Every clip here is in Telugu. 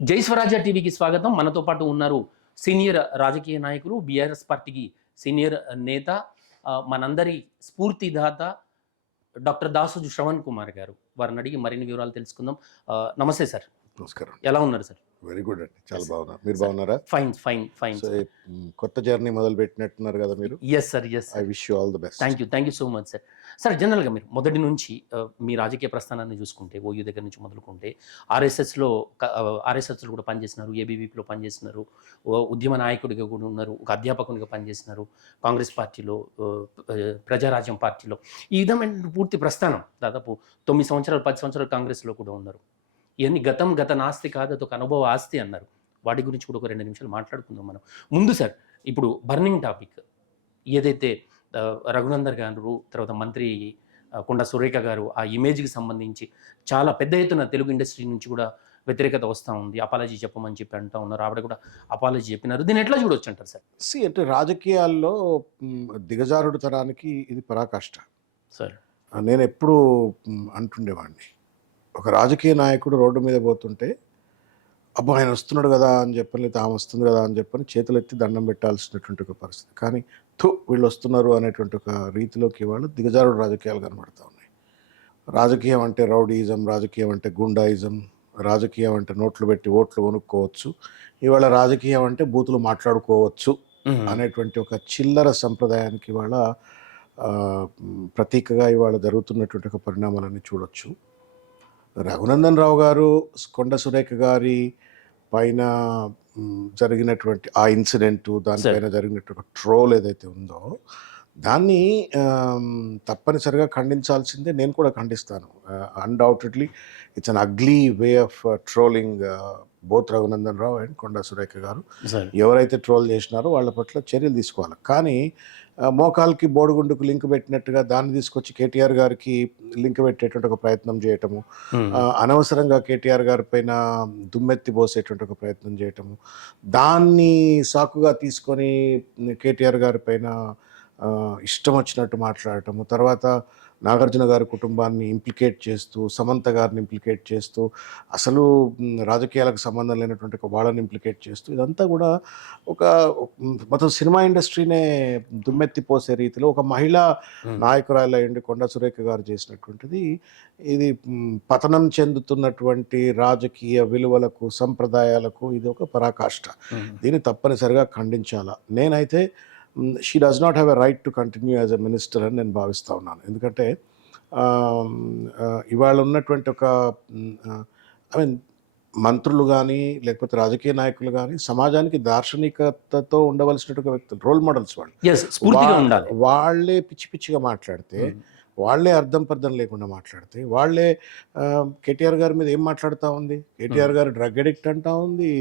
జై స్వరాజ్య టీవీకి స్వాగతం. మనతో పాటు ఉన్నారు సీనియర్ రాజకీయ నాయకులు, బీఆర్ఎస్ పార్టీకి సీనియర్ నేత, మనందరి స్ఫూర్తిదాత డాక్టర్ దాసోజు శ్రవణ్ కుమార్ గారు. వారిని అడిగి మరిన్ని వివరాలు తెలుసుకుందాం. నమస్తే సార్. నమస్కారం. ఎలా ఉన్నారు సార్? వెరీ గుడ్ అండి, చాలా బాగున్నారు. మీరు బాగున్నారా? Fine fine fine. కొత్త జర్నీ మొదలు పెట్టినట్టున్నారు కదా మీరు. Yes sir, yes. I wish you all the best. Thank you so much sir. Sir, జనరల్గా మీరు మొదటి నుంచి మీ రాజకీయ ప్రస్థానాన్ని చూసుకుంటే, ఓయూ దగ్గర నుంచి మొదలుకుంటే ఆర్ఎస్ఎస్లో కూడా పనిచేసినారు, ఏబీవీపీలో పనిచేసినారు, ఉద్యమ నాయకుడిగా కూడా ఉన్నారు, ఒక అధ్యాపకునిగా పనిచేసినారు, కాంగ్రెస్ పార్టీలో, ప్రజారాజ్యం పార్టీలో. ఈ విధమైన పూర్తి ప్రస్థానం దాదాపు 9 సంవత్సరాలు 10 సంవత్సరాలు కాంగ్రెస్లో కూడా ఉన్నారు. ఇవన్నీ గత నాస్తి కాదు, అదొక అనుభవ ఆస్తి అన్నారు. వాటి గురించి కూడా ఒక 2 నిమిషాలు మాట్లాడుకుందాం మనం. ముందు సార్, ఇప్పుడు బర్నింగ్ టాపిక్ ఏదైతే రఘునందన్ గారు, తర్వాత మంత్రి కొండా సురేఖ గారు, ఆ ఇమేజ్కి సంబంధించి చాలా పెద్ద ఎత్తున తెలుగు ఇండస్ట్రీ నుంచి కూడా వ్యతిరేకత వస్తూ ఉంది. అపాలజీ చెప్పమని చెప్పి అంటూ ఉన్నారు. ఆవిడ కూడా అపాలజీ చెప్పినారు. దీన్ని ఎట్లా చూడొచ్చు అంటారు సార్? అంటే రాజకీయాల్లో దిగజారుడు తరానికి ఇది పరాకాష్ట సార్. నేను ఎప్పుడు అంటుండేవాడిని, ఒక రాజకీయ నాయకుడు రోడ్డు మీద పోతుంటే అబ్బా ఆయన వస్తున్నాడు కదా అని చెప్పని, లేదా ఆమె వస్తుంది కదా అని చెప్పని చేతులెత్తి దండం పెట్టాల్సినటువంటి ఒక పరిస్థితి. కానీ వీళ్ళు వస్తున్నారు అనేటువంటి ఒక రీతిలోకి ఇవాళ దిగజారుడు రాజకీయాలు కనబడుతూ ఉన్నాయి. రాజకీయం అంటే రౌడీయిజం, రాజకీయం అంటే గుండాయిజం, రాజకీయం అంటే నోట్లు పెట్టి ఓట్లు కొనుక్కోవచ్చు, ఇవాళ రాజకీయం అంటే బూతులు మాట్లాడుకోవచ్చు అనేటువంటి ఒక చిల్లర సంప్రదాయానికి ఇవాళ ప్రతీకగా ఇవాళ జరుగుతున్నటువంటి ఒక పరిణామాలన్నీ చూడొచ్చు. రఘునందన్ రావు గారు, కొండ సురేఖ గారి పైన జరిగినటువంటి ఆ ఇన్సిడెంటు, దానిపైన జరిగినటువంటి ట్రోల్ ఏదైతే ఉందో దాన్ని తప్పనిసరిగా ఖండించాల్సిందే. నేను కూడా ఖండిస్తాను. Undoubtedly it's an ugly way of trolling both Raghunandan Rao and Konda Surekha garu. ఎవరైతే ట్రోల్ చేసినారో వాళ్ళ పట్ల చర్యలు తీసుకోవాలి. కానీ మోకాల్కి బోడిగుండుకు లింక్ పెట్టినట్టుగా దాన్ని తీసుకొచ్చి కేటీఆర్ గారికి లింక్ పెట్టేటువంటి ఒక ప్రయత్నం చేయటము, అనవసరంగా కేటీఆర్ గారి పైన దుమ్మెత్తి పోసేటువంటి ఒక ప్రయత్నం చేయటము, దాన్ని సాకుగా తీసుకొని కేటీఆర్ గారి పైన ఇష్టం వచ్చినట్టు మాట్లాడటము, తర్వాత నాగార్జున గారి కుటుంబాన్ని ఇంప్లికేట్ చేస్తూ, సమంత గారిని ఇంప్లికేట్ చేస్తూ, అసలు రాజకీయాలకు సంబంధం లేనటువంటి ఒక వాళ్ళని ఇంప్లికేట్ చేస్తూ, ఇదంతా కూడా ఒక మొత్తం సినిమా ఇండస్ట్రీనే దుమ్మెత్తిపోసే రీతిలో ఒక మహిళా నాయకురాలు అయ్యండి కొండా సురేఖ గారు చేసినటువంటిది. ఇది పతనం చెందుతున్నటువంటి రాజకీయ విలువలకు, సంప్రదాయాలకు ఇది ఒక పరాకాష్ట. దీన్ని తప్పనిసరిగా ఖండించాలా. నేనైతే she does not have a right to continue as a minister అని నేను భావిస్తూ ఉన్నాను. ఎందుకంటే ఇవాళ ఉన్నటువంటి ఒక ఐ మీన్ మంత్రులు కానీ లేకపోతే రాజకీయ నాయకులు కానీ సమాజానికి దార్శనికతతో ఉండవలసినటువంటి వ్యక్తులు, రోల్ మోడల్స్ వాళ్ళు. వాళ్ళే పిచ్చి పిచ్చిగా మాట్లాడితే, వాళ్ళే అర్థం పర్థం లేకుండా మాట్లాడితే, వాళ్ళే కేటీఆర్ గారి మీద ఏం మాట్లాడుతూ ఉంది, కేటీఆర్ గారు డ్రగ్ అడిక్ట్ అంటా ఉంది,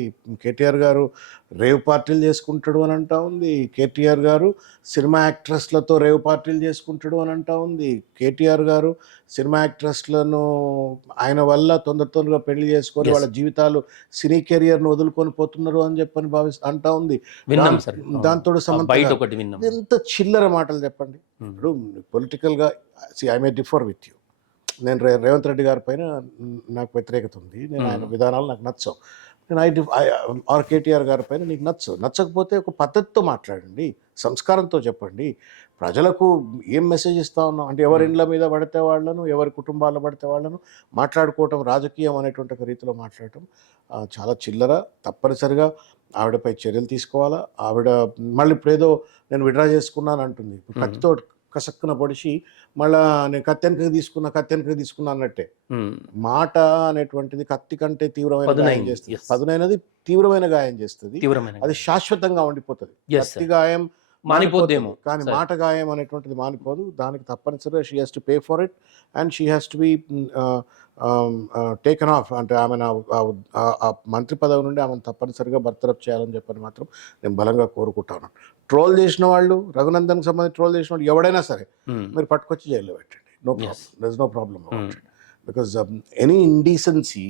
కేటీఆర్ గారు రేవ్ పార్టీలు చేసుకుంటాడు అని అంటా ఉంది, కేటీఆర్ గారు సినిమా యాక్ట్రెస్లతో రేవ్ పార్టీలు చేసుకుంటాడు అని అంటా ఉంది, కేటీఆర్ గారు సినిమా యాక్ట్రెస్లను ఆయన వల్ల తొందరగా పెళ్లి చేసుకొని వాళ్ళ జీవితాలు, సినీ కెరియర్ను వదులుకొని పోతున్నారు అని చెప్పని అంటా ఉంది. దాంతో ఎంత చిల్లర మాటలు చెప్పండి. ఇప్పుడు పొలిటికల్గా I may differ with you. నేను రేవంత్ రెడ్డి గారి పైన నాకు వ్యతిరేకత ఉంది, నేను ఆయన విధానాలు నాకు నచ్చవు. నేను ఆర్ కేటీఆర్ గారి పైన నీకు నచ్చకపోతే ఒక పద్ధతితో మాట్లాడండి, సంస్కారంతో చెప్పండి. ప్రజలకు ఏం మెసేజ్ ఇస్తా ఉన్నాం అంటే ఎవరి ఇండ్ల మీద పడితే వాళ్ళను, ఎవరి కుటుంబాల్లో పడితే వాళ్ళను మాట్లాడుకోవటం, రాజకీయం అనేటువంటి ఒక రీతిలో మాట్లాడటం చాలా చిల్లర. తప్పనిసరిగా ఆవిడపై చర్యలు తీసుకోవాలా. ఆవిడ మళ్ళీ ఇప్పుడేదో నేను విడ్రా చేసుకున్నాను అంటుంది. కత్తితో కసక్కున పొడిచి మళ్ళా నేను కత్తెనక తీసుకున్నా అన్నట్టే. మాట అనేటువంటిది కత్తి కంటే తీవ్రమైన గాయం చేస్తుంది, పదునైనది తీవ్రమైన గాయం చేస్తుంది, అది శాశ్వతంగా ఉండిపోతుంది. కత్తి గాయం మానిపోద్దేమో కానీ మాట గాయం అనేటువంటిది మానిపోదు. దానికి తప్పనిసరిగా she has to pay for it and she has to be taken off. అంటే ఆమె ఆ మంత్రి పదవి నుండి ఆమెను తప్పనిసరిగా బర్తరఫ్ చేయాలని చెప్పని మాత్రం నేను బలంగా కోరుకుంటాను. ట్రోల్ చేసిన వాళ్ళు, రఘునందన్కి సంబంధించి ట్రోల్ చేసిన వాళ్ళు ఎవడైనా సరే మీరు పట్టుకొచ్చి జైల్లో పెట్టండి. No problem, there is no problem about it. Because any indecency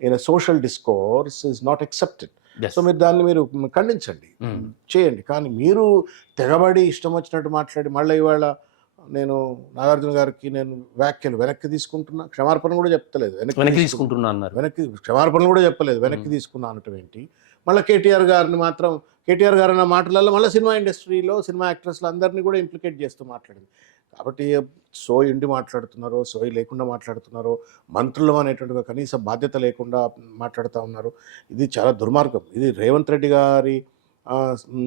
in a social discourse is not accepted. So మీరు దాన్ని మీరు ఖండించండి, చేయండి. కానీ మీరు తెగబడి ఇష్టం వచ్చినట్టు మాట్లాడి మళ్ళీ ఇవాళ నేను నాగార్జున గారికి నేను వ్యాఖ్యలు వెనక్కి తీసుకుంటున్నా, క్షమార్పణ కూడా చెప్తలేదు, వెనక్కి తీసుకుంటున్నా అన్నారు. వెనక్కి క్షమార్పణ కూడా చెప్పలేదు, వెనక్కి తీసుకున్నా అనటం ఏంటి. మళ్ళీ కేటీఆర్ గారిని మాత్రం, కేటీఆర్ గారు అన్న మాటలలో మళ్ళీ సినిమా ఇండస్ట్రీలో సినిమా యాక్టర్స్లు అందరినీ కూడా ఇంప్లికేట్ చేస్తూ మాట్లాడింది. కాబట్టి సోయి ఉండి మాట్లాడుతున్నారో, సోయి లేకుండా మాట్లాడుతున్నారో, మంత్రులు అనేటువంటి ఒక కనీస బాధ్యత లేకుండా మాట్లాడుతూ ఉన్నారు. ఇది చాలా దుర్మార్గం. ఇది రేవంత్ రెడ్డి గారి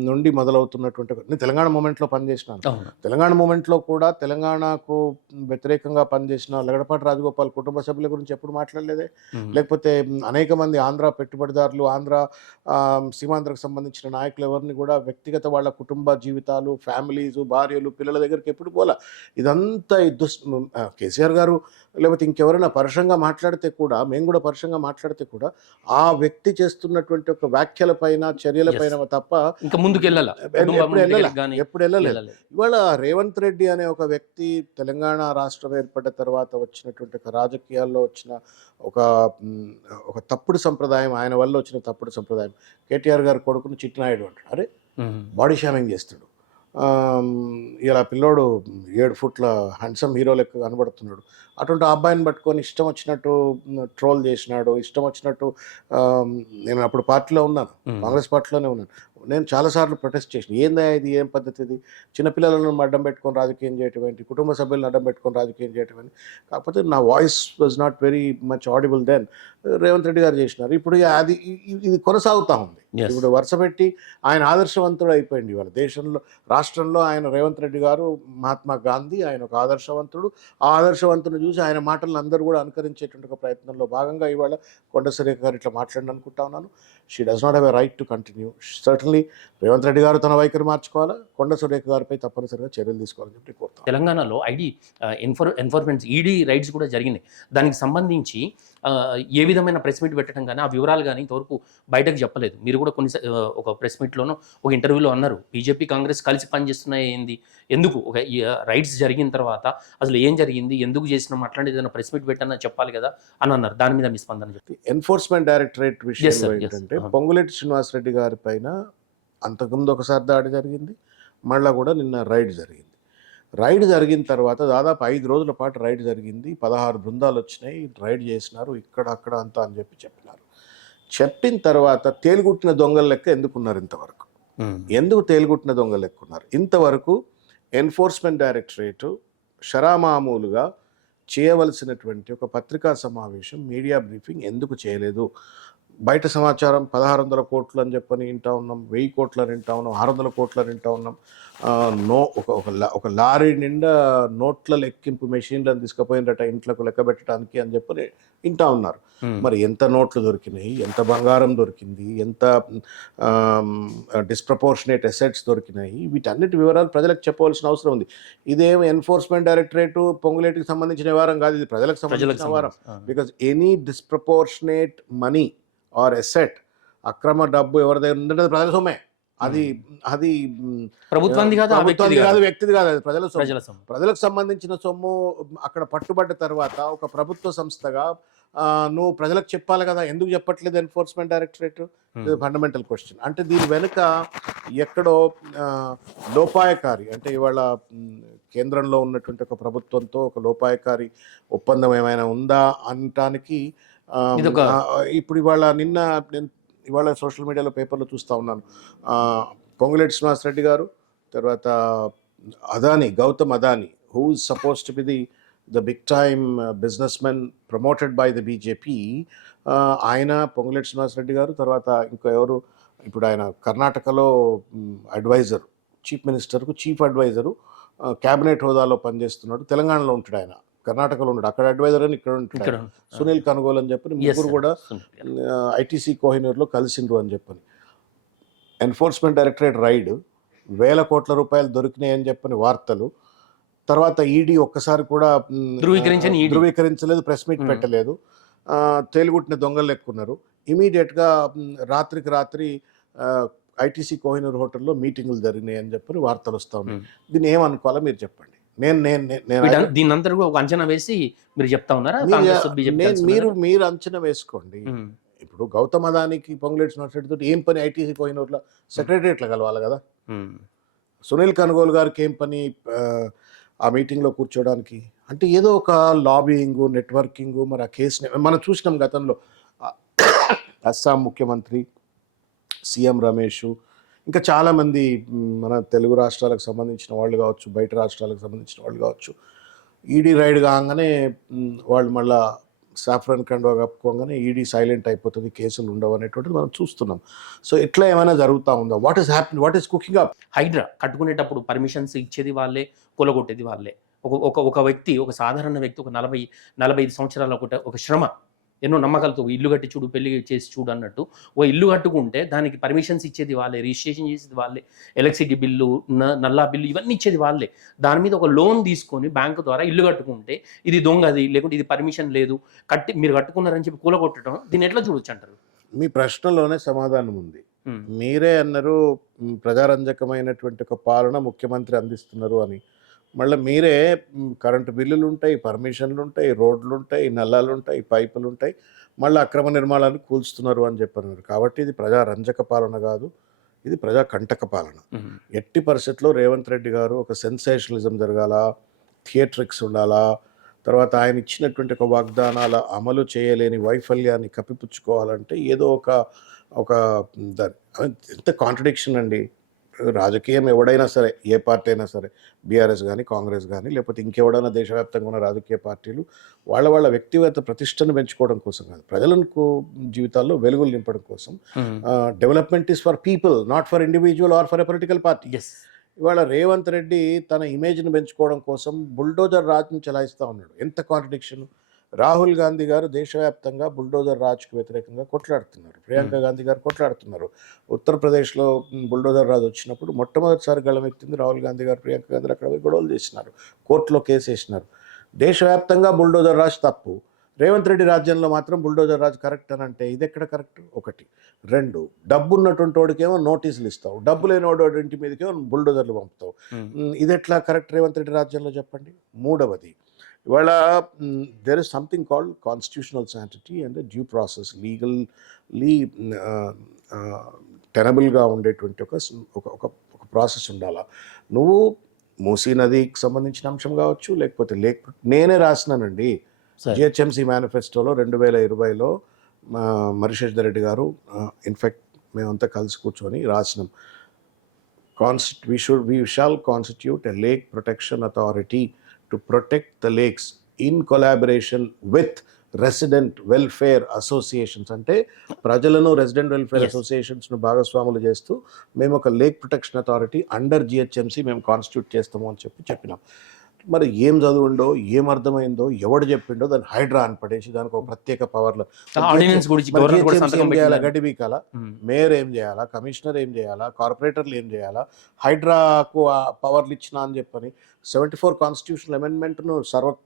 నుండి మొదలవుతున్నటువంటి నేను తెలంగాణ మూమెంట్లో పనిచేసినాను. తెలంగాణ మూమెంట్లో కూడా తెలంగాణకు వ్యతిరేకంగా పనిచేసిన లగడపాటి రాజగోపాల్ కుటుంబ సభ్యుల గురించి ఎప్పుడు మాట్లాడలేదే. లేకపోతే అనేక మంది ఆంధ్ర పెట్టుబడిదారులు, ఆంధ్ర సీమాంధ్రకు సంబంధించిన నాయకులు ఎవరిని కూడా వ్యక్తిగత వాళ్ళ కుటుంబ జీవితాలు, ఫ్యామిలీస్, భార్యలు, పిల్లల దగ్గరికి ఎప్పుడు పోలా. ఇదంతా కేసీఆర్ గారు లేకపోతే ఇంకెవరైనా పరుషంగా మాట్లాడితే కూడా, మేము కూడా పరుషంగా మాట్లాడితే కూడా ఆ వ్యక్తి చేస్తున్నటువంటి ఒక వ్యాఖ్యలపైన, చర్యలపైన తప్ప ఇంకా ముందుకు ఎప్పుడు వెళ్ళలేదు. ఇవాళ రేవంత్ రెడ్డి అనే ఒక వ్యక్తి తెలంగాణ రాష్ట్రం ఏర్పడ్డ తర్వాత వచ్చినటువంటి ఒక రాజకీయాల్లో వచ్చిన ఒక తప్పుడు సంప్రదాయం, ఆయన వల్ల వచ్చిన తప్పుడు సంప్రదాయం. కేటీఆర్ గారు కొడుకును చిట్టినాయుడు అంటాడు, అరే బాడీ షేమింగ్ చేస్తాడు. ఇలా పిల్లోడు 7 ఫుట్ల హ్యాండ్సమ్ హీరో లెక్క కనబడుతున్నాడు. అటువంటి ఆ అబ్బాయిని పట్టుకొని ఇష్టం వచ్చినట్టు ట్రోల్ చేసినాడు, ఇష్టం వచ్చినట్టు. నేను అప్పుడు పార్టీలో ఉన్నాను, కాంగ్రెస్ పార్టీలోనే ఉన్నాను. నేను చాలాసార్లు ప్రొటెస్ట్ చేసిన, ఏందా ఇది, ఏం పద్ధతి ఇది, చిన్నపిల్లలను అడ్డం పెట్టుకొని రాజకీయం చేయటం ఏంటి, కుటుంబ సభ్యులను అడ్డం పెట్టుకొని రాజకీయం చేయటం ఏంటి. కాకపోతే నా voice was not very much audible then. Revanth Reddy గారు చేసినారు. ఇప్పుడు ఇది కొనసాగుతూ ఉంది. ఇప్పుడు వరుస పెట్టి ఆయన ఆదర్శవంతుడు అయిపోయింది. ఇవాళ దేశంలో, రాష్ట్రంలో ఆయన రేవంత్ రెడ్డి గారు మహాత్మా గాంధీ, ఆయన ఒక ఆదర్శవంతుడు. ఆ ఆదర్శవంతుని చూసి ఆయన మాటలను అందరూ కూడా అనుకరించేటువంటి ఒక ప్రయత్నంలో భాగంగా ఇవాళ కొండ సురేఖ గారు ఇట్లా మాట్లాడిన అనుకుంటా ఉన్నాను. She does not have a right to continue. Certainly Revanth Reddy గారు తన వైఖరి మార్చుకోవాలా, కొండ సురేఖ గారిపై తప్పనిసరిగా చర్యలు తీసుకోవాలని చెప్పి కోరుతాను. తెలంగాణలో ఎన్ఫోర్స్మెంట్ ఈడీ రైడ్స్ కూడా జరిగినాయి. దానికి సంబంధించి ఏ విధమైన ప్రెస్ మీట్ పెట్టడం కానీ, ఆ వివరాలు కానీ ఇంతవరకు బయటకు చెప్పలేదు. మీరు కూడా ఒక ప్రెస్ మీట్లోనో ఒక ఇంటర్వ్యూలో అన్నారు, బీజేపీ కాంగ్రెస్ కలిసి పనిచేస్తున్నాయి ఏంది, ఎందుకు ఒక రైడ్స్ జరిగిన తర్వాత అసలు ఏం జరిగింది, ఎందుకు చేసినాం, అట్లాంటి ఏదైనా ప్రెస్ మీట్ పెట్టన్నా చెప్పాలి కదా అని అన్నారు. దాని మీద మీ స్పందన చెప్పి. ఎన్ఫోర్స్మెంట్ డైరెక్టరేట్ విషయంలో ఏంటంటే, పొంగులేటి శ్రీనివాసరెడ్డి గారి పైన అంతకుముందు ఒకసారి దాడి జరిగింది, మళ్ళీ కూడా నిన్న రైడ్ జరిగింది. రైడ్ జరిగిన తర్వాత దాదాపు 5 రోజుల పాటు రైడ్ జరిగింది. 16 బృందాలు వచ్చినాయి, రైడ్ చేసినారు, ఇక్కడ అక్కడ అంతా అని చెప్పినారు. చెప్పిన తర్వాత తేలుగుట్టిన దొంగల లెక్క ఎందుకున్నారు ఇంతవరకు? ఎందుకు తేలుగుట్టిన దొంగలు లెక్క ఉన్నారు? ఇంతవరకు ఎన్ఫోర్స్మెంట్ డైరెక్టరేటు షరామామూలుగా చేయవలసినటువంటి ఒక పత్రికా సమావేశం, మీడియా బ్రీఫింగ్ ఎందుకు చేయలేదు? బయట సమాచారం 1600 కోట్లు అని చెప్పని వింటా ఉన్నాం, 1000 కోట్లు అని వింటా ఉన్నాం, 600 కోట్లు అని వింటా ఉన్నాం. ఒక లారీ నిండా నోట్ల లెక్కింపు మెషిన్లను తీసుకుపోయినట ఇంట్లోకి లెక్క పెట్టడానికి అని చెప్పని వింటా ఉన్నారు. మరి ఎంత నోట్లు దొరికినాయి, ఎంత బంగారం దొరికింది, ఎంత డిస్ప్రపోర్షనేట్ అసెట్స్ దొరికినాయి, వీటన్నిటి వివరాలు ప్రజలకు చెప్పవలసిన అవసరం ఉంది. ఇదేం ఎన్ఫోర్స్మెంట్ డైరెక్టరేటు పొంగులేటికి సంబంధించిన వ్యవహారం కాదు, ఇది ప్రజలకు సంబంధించిన వ్యవహారం. Because any disproportionate money are asset, అక్రమ డబ్బు ఎవరి దగ్గర ఉందంటే అది ప్రజల సొమ్మే. అది ప్రభుత్వానికి కాదు, వ్యక్తిది కాదు, అది ప్రజలకు సంబంధించిన సొమ్ము. అక్కడ పట్టుబడ్డ తర్వాత ఒక ప్రభుత్వ సంస్థగా నువ్వు ప్రజలకు చెప్పాలి కదా, ఎందుకు చెప్పట్లేదు ఎన్ఫోర్స్మెంట్ డైరెక్టరేట్? Fundamental question. అంటే దీని వెనుక ఎక్కడో లోపాయకారి, అంటే ఇవాళ కేంద్రంలో ఉన్నటువంటి ఒక ప్రభుత్వంతో ఒక లోపాయకారి ఒప్పందం ఏమైనా ఉందా అనటానికి ఇప్పుడు ఇవాళ సోషల్ మీడియాలో పేపర్లో చూస్తూ ఉన్నాను. పొంగులేటి శ్రీనివాసరెడ్డి గారు, తర్వాత Gautam Adani, who is suppose to be the big time business men promoted by the BJP, ఆయన పొంగులేటి శ్రీనివాసరెడ్డి గారు, తర్వాత ఇంకా ఎవరు, ఇప్పుడు ఆయన కర్ణాటకలో అడ్వైజర్, చీఫ్ మినిస్టర్కు చీఫ్ అడ్వైజరు, క్యాబినెట్ హోదాలో పనిచేస్తున్నాడు. తెలంగాణలో ఉంటాడు ఆయన, కర్ణాటకలో ఉన్నాడు, అక్కడ అడ్వైజర్ అని ఇక్కడ ఉంటాడు. సునీల్ కనుగోలు అని చెప్పని ముగ్గురు కూడా ఐటీసీ కోహినూర్లో కలిసిండ్రు అని చెప్పని. ఎన్ఫోర్స్మెంట్ డైరెక్టరేట్ రైడ్, 1000 కోట్ల రూపాయలు దొరికినాయి అని చెప్పని వార్తలు. తర్వాత ఈడీ ఒక్కసారి కూడా ధృవీకరించలేదు, ప్రెస్ మీట్ పెట్టలేదు, తేలుగుట్టిన దొంగలు ఎక్కున్నారు. ఇమీడియట్గా రాత్రికి రాత్రి ఐటీసీ కోహినూర్ హోటల్లో మీటింగులు జరిగినాయి అని చెప్పని వార్తలు వస్తూ ఉన్నాయి. దీన్ని ఏమనుకోవాలో మీరు చెప్పండి. దీని అంతా ఒక అంచనా వేసి మీరు చెప్తా ఉన్నారా? మీరు అంచనా వేసుకోండి. ఇప్పుడు గౌతమ్ అదానికి పొంగులేటి శ్రీనివాసరెడ్డి తోటి ఏం పని? ఐటీసీ కోహినూర్లో సెక్రటరియట్లో కలవాలి కదా. సునీల్ కనుగోలు గారికి ఏం పని? ఆ మీటింగ్లో కూర్చోవడానికి. అంటే ఏదో ఒక లాబియింగు, నెట్వర్కింగు, మరి ఆ కేసుని మనం చూసినాం గతంలో. ఆ, అస్సాం ముఖ్యమంత్రి, సీఎం రమేష్, ఇంకా చాలామంది మన తెలుగు రాష్ట్రాలకు సంబంధించిన వాళ్ళు కావచ్చు, బయట రాష్ట్రాలకు సంబంధించిన వాళ్ళు కావచ్చు, ఈడీ రైడ్ కాగానే వాళ్ళు మళ్ళా సాఫ్రన్ కండువా కప్పుకోగానే ఈడీ సైలెంట్ అయిపోతుంది, కేసులు ఉండవు అనేటువంటిది మనం చూస్తున్నాం. సో ఇట్లా ఏమైనా జరుగుతూ ఉందా? What is happen, what is cooking up? Hydraa కట్టుకునేటప్పుడు పర్మిషన్స్ ఇచ్చేది వాళ్ళే, కూలగొట్టేది వాళ్ళే. ఒక ఒక ఒక వ్యక్తి, ఒక సాధారణ వ్యక్తి, ఒక 45 సంవత్సరాల ఒక శ్రమ, ఎన్నో నమ్మకాలతో ఇల్లు కట్టి చూడు, పెళ్లి చేసి చూడు అన్నట్టు ఓ ఇల్లు కట్టుకుంటే దానికి పర్మిషన్స్ ఇచ్చేది వాళ్ళే, రిజిస్ట్రేషన్ చేసేది వాళ్ళే, ఎలక్ట్రిసిటీ బిల్లు, నల్లా బిల్లు ఇవన్నీ ఇచ్చేది వాళ్ళే. దాని మీద ఒక లోన్ తీసుకొని బ్యాంకు ద్వారా ఇల్లు కట్టుకుంటే ఇది దొంగది, లేకుంటే ఇది పర్మిషన్ లేదు, మీరు కట్టుకున్నారని చెప్పి కూలగొట్టడం, దీన్ని ఎట్లా చూడొచ్చు అంటారు? మీ ప్రశ్నలోనే సమాధానం ఉంది. మీరే అన్నారు ప్రజారంజకమైనటువంటి ఒక పాలన ముఖ్యమంత్రి అందిస్తున్నారు అని. మళ్ళీ మీరే కరెంటు బిల్లులు ఉంటాయి, పర్మిషన్లు ఉంటాయి, రోడ్లు ఉంటాయి, నల్లాలు ఉంటాయి, పైపులు ఉంటాయి, మళ్ళీ అక్రమ నిర్మాణాలు కూల్స్తున్నారు అని చెప్పన్నారు. కాబట్టి ఇది ప్రజారంజక పాలన కాదు, ఇది ప్రజా కంటక పాలన. ఎట్టి పరిస్థితుల్లో రేవంత్ రెడ్డి గారు ఒక సెన్సేషనలిజం జరగాల, థియేట్రిక్స్ ఉండాలా, తర్వాత ఆయన ఇచ్చినటువంటి ఒక వాగ్దానాల అమలు చేయలేని వైఫల్యాన్ని కప్పిపుచ్చుకోవాలంటే ఏదో ఒక ఎంత కాంట్రడిక్షన్ అండి. రాజకీయం ఎవడైనా సరే, ఏ పార్టీ అయినా సరే, బీఆర్ఎస్ కానీ, కాంగ్రెస్ కానీ, లేకపోతే ఇంకెవడైనా దేశవ్యాప్తంగా ఉన్న రాజకీయ పార్టీలు వాళ్ళ వ్యక్తిగత ప్రతిష్టను పెంచుకోవడం కోసం కాదు, ప్రజలకు జీవితాల్లో వెలుగులు నింపడం కోసం. Development is for people, not for individual or for a political party. ఇవాళ రేవంత్ రెడ్డి తన ఇమేజ్ని పెంచుకోవడం కోసం బుల్డోజర్ రాజ్ని చలాయిస్తూ ఉన్నాడు. ఎంత కాంట్రడిక్షన్. రాహుల్ గాంధీ గారు దేశవ్యాప్తంగా బుల్డోజర్ రాజ్కు వ్యతిరేకంగా కొట్లాడుతున్నారు, ప్రియాంక గాంధీ గారు కొట్లాడుతున్నారు. ఉత్తరప్రదేశ్లో బుల్డోజర్ రాజ్ వచ్చినప్పుడు మొట్టమొదటిసారి గళమెత్తింది రాహుల్ గాంధీ గారు, ప్రియాంక గాంధీ అక్కడ పోయి గొడవలు చేసినారు, కోర్టులో కేసు వేసినారు. దేశవ్యాప్తంగా బుల్డోజర్ రాజ్ తప్పు, రేవంత్ రెడ్డి రాజ్యంలో మాత్రం బుల్డోజర్ రాజ్ కరెక్ట్ అని అంటే ఇది ఎక్కడ కరెక్ట్? ఒకటి. రెండు, డబ్బు ఉన్నటువంటి వాడికేమో నోటీసులు ఇస్తావు, డబ్బు లేని వాడు ఇంటి మీదకేమో బుల్డోజర్లు పంపుతావు. ఇది ఎట్లా కరెక్ట్ రేవంత్ రెడ్డి రాజ్యంలో చెప్పండి? మూడవది, ఇవాళ there is something called constitutional sanctity and due process, legally టెనబుల్గా ఉండేటువంటి ఒక ప్రాసెస్ ఉండాలా. నువ్వు మూసీ నదికి సంబంధించిన అంశం కావచ్చు, లేకపోతే నేనే రాసినానండి జిహెచ్ఎంసీ మేనిఫెస్టోలో 2020లో మరిశేష్ రెడ్డి గారు, ఇన్ఫ్యాక్ట్ మేమంతా కలిసి కూర్చొని రాసినాం, we shall constitute a lake protection authority to protect the lakes in collaboration with resident welfare associations. అంటే ప్రజలను రెసిడెంట్ వెల్ఫేర్ అసోసియేషన్స్ను భాగస్వాములు చేస్తూ మేము ఒక lake protection authority under GHMC మేము కాన్స్టిట్యూట్ చేస్తాము అని చెప్పినాం. మరి ఏం చదువుండో, ఏం అర్థమైందో, ఎవడు చెప్పిండో దాన్ని హైడ్రా అని పడేసి దానికి ఒక ప్రత్యేక పవర్లు ఏం చేయాలా? గడ్డి బీకాలా? మేయర్ ఏం చేయాలా? కమిషనర్ ఏం చేయాలా? కార్పొరేటర్లు ఏం చేయాలా? హైడ్రాకు ఆ పవర్లు ఇచ్చినా అని చెప్పని 74 కాన్స్టిట్యూషనల్ అమెండ్మెంట్ను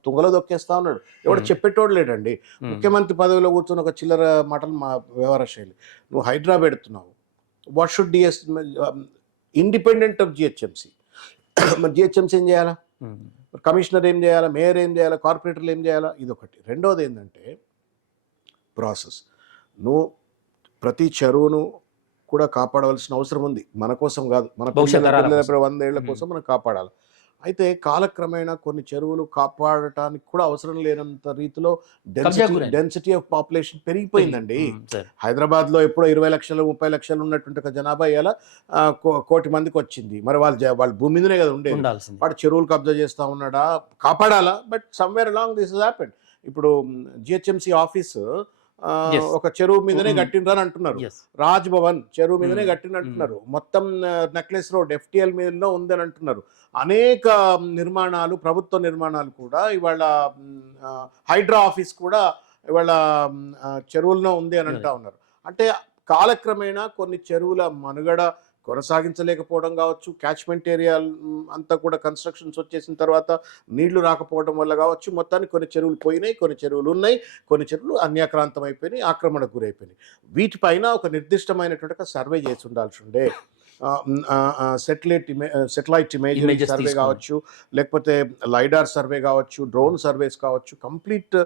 తుంగలో దొక్కేస్తా ఉన్నాడు. ఎవడు చెప్పేటోడు లేడండి. ముఖ్యమంత్రి పదవిలో కూర్చొని ఒక చిల్లర మాటలు మా వ్యవహార శైలి. నువ్వు హైడ్రా పెడుతున్నావు, what should independent of GHMC. మరి జిహెచ్ఎంసీ ఏం చేయాలా? కమిషనర్ ఏం చేయాలా? మేయర్ ఏం చేయాలా? కార్పొరేటర్లు ఏం చేయాలా? ఇదొకటి. రెండోది ఏంటంటే ప్రాసెస్. నువ్వు ప్రతి చెరువును కూడా కాపాడవలసిన అవసరం ఉంది, మన కోసం కాదు, మన 100 ఏళ్ల కోసం మనం కాపాడాలి. అయితే కాలక్రమేణా కొన్ని చెరువులు కాపాడటానికి కూడా అవసరం లేనంత రీతిలో డెన్సిటీ ఆఫ్ పాపులేషన్ పెరిగిపోయిందండి. హైదరాబాద్లో ఎప్పుడో 20 లక్షలు 30 లక్షలు ఉన్నటువంటి ఒక జనాభా ఇలా 1 కోటి మందికి వచ్చింది. మరి వాళ్ళ భూమి మీదనే కదా ఉండేది. వాడు చెరువులు కబ్జా చేస్తూ ఉన్నాడా? కాపాడాలా? But somewhere along this is happened. ఇప్పుడు జిహెచ్ఎంసీ ఆఫీసు ఒక చెరువు మీదనే కట్టిండ్రని అంటున్నారు. రాజ్ భవన్ చెరువు మీదనే కట్టినంటున్నారు. మొత్తం నెక్లెస్ రోడ్ FTL మీదలో ఉందని అంటున్నారు. అనేక నిర్మాణాలు, ప్రభుత్వ నిర్మాణాలు కూడా ఇవాళ హైడ్రా ఆఫీస్ కూడా ఇవాళ చెరువుల్లో ఉంది అని అంటా ఉన్నారు. అంటే కాలక్రమేణా కొన్ని చెరువుల మనుగడ కొనసాగించలేకపోవడం కావచ్చు, క్యాచ్మెంట్ ఏరియా అంతా కూడా కన్స్ట్రక్షన్స్ వచ్చేసిన తర్వాత నీళ్లు రాకపోవడం వల్ల కావచ్చు, మొత్తానికి కొన్ని చెరువులు పోయినాయి, కొన్ని చెరువులు ఉన్నాయి, కొన్ని చెరువులు అన్యాక్రాంతం అయిపోయినాయి, ఆక్రమణకు గురైపోయినాయి. వీటిపైన ఒక నిర్దిష్టమైనటువంటి సర్వే చేసి ఉండాల్సి ఉండే. సెటిలైట్ ఇమేజరీ Images సర్వే తీసుకోండి. కావచ్చు, లేకపోతే లైడార్ సర్వే కావచ్చు, డ్రోన్ సర్వేస్ కావచ్చు, కంప్లీట్